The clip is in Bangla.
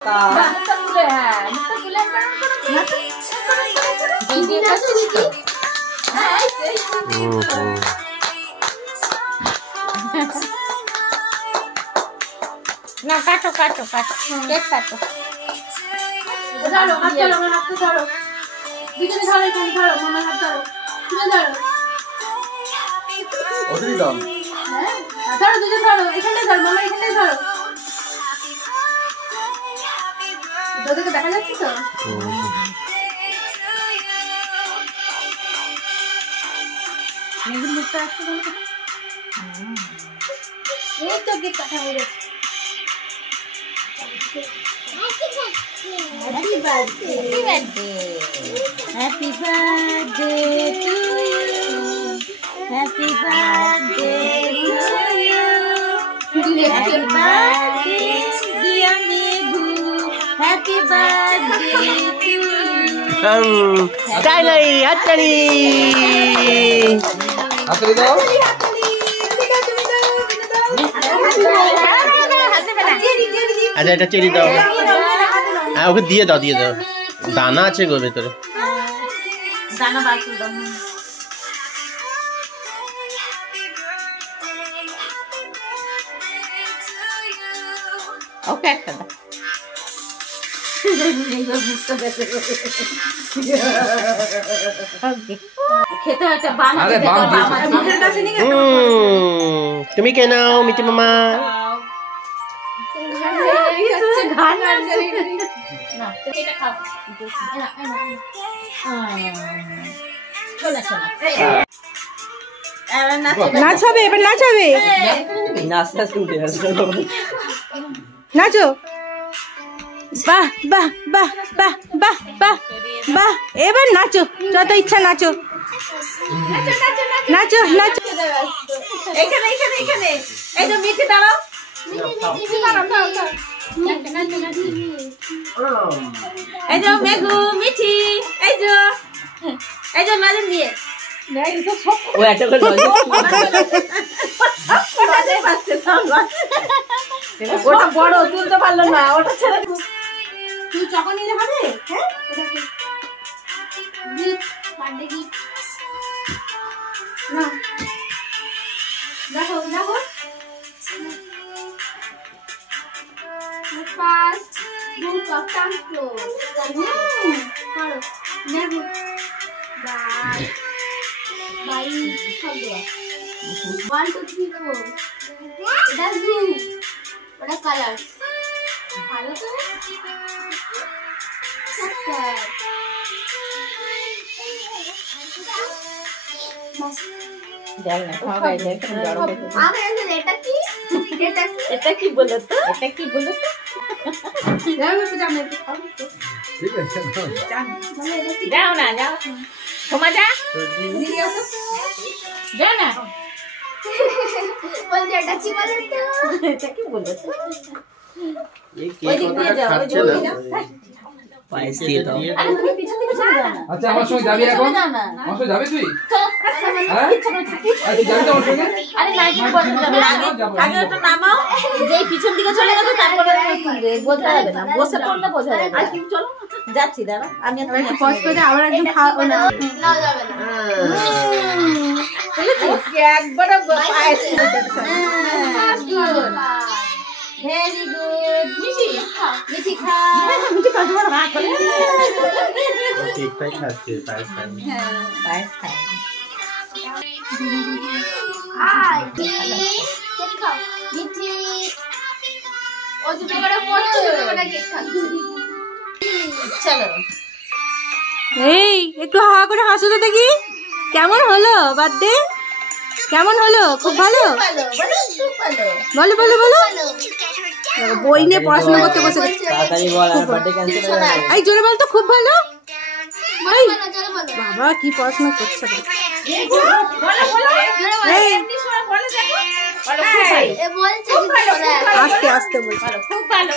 না কাটো কাটো কাটো কেক কাটো ধরো হাত ধরো আমার হাতটা ধরো দুজনে ধরো এখানে ধরো মামার হাত ধরো তুমি ধরো ওঠেই দাও হ্যাঁ ধরো দুজন ধরো এখানে ধরো মামা এখানে ধরো তোদেরকে দেখা যাচ্ছে তো মেঘের মুখটা আসতে বলো এই তো কেক কাটা হয়ে গেছে Happy birthday. Happy birthday to you. Happy birthday to you. Happy birthday, dear Meghu. Happy birthday to you. Finally, happy. হাতড়ি দাও আচ্ছা এটা চেরি দাও হ্যাঁ ওকে দিয়ে দাও দানা আছে গো ভেতরে দানা বার করে দাও ওকে একটা দাও খেতে একটা বাম আরে বাম তুমি কে নাও মিটি মামা নাচাবে এবার নাচাবে নাচো বাহ বাহ বাহ বাহ বাহ বাহ বাহ এবার নাচো যত ইচ্ছা নাচো নাচো নাচো এখানে এখানে এখানে এই যে মিঠি দাঁড়াও এই যে মেঘু মিঠি এই যে মালিন দিয়ে ও একটা করে ওটা বড় তুলতে পারলো না ওটা ছেড়ে তুই চকো নিলে হবে হ্যাঁ না দেখো দেখো First book of Tanfloor. Follow. Never. Bye. Bye. 1, 2, 3, 4. That's blue. What are colors? Follow to it. What's that? এটা কি বলো তো যাও না যাও সোমা যা যাও না বলছে এটা কি বলো তো এটা কি বলো তো ওই দিক দিয়ে যাও ওই দিক দিয়ে যাও পায়েস দিয়ে দাও আচ্ছা আমার সঙ্গে যাবি এখন আমার সঙ্গে যাবি তুই হ্যাঁ আচ্ছা যাবি তো আমার সঙ্গে আরে লাইটিং বলতে যাবে আগে ওটা নামাও যেই পিছন দিকে চলে যাবে তারপরে বলতে হবে না বসে পড়লে বোঝা যাবে আর কি চলো যাচ্ছি দাঁড়া আমি একটু পজ করে আবার একদম খাওয়া না না যাবে না ওকে একবার পায়েস ভেরি গুড মিঠি মিঠি খা মিঠি কত বড় ভাগ করে কেকটাই খাচ্ছে পায়েস খাই হ্যাঁ পায়েস খাই আই কেক খাও মিঠি ও দুটো করে পড়ছে দুটো করে কেক খাচ্ছে চলো এই একটু হাওয়া করে হাসো তো দেখি কেমন হলো বার্থডে কেমন হলো খুব ভালো বলো বলো বলো বই নিয়ে পড়াশোনা করতে বসে এই জোরে বল তো খুব ভালো বাবা কি পড়াশোনা করছে আস্তে আস্তে বলছে খুব ভালো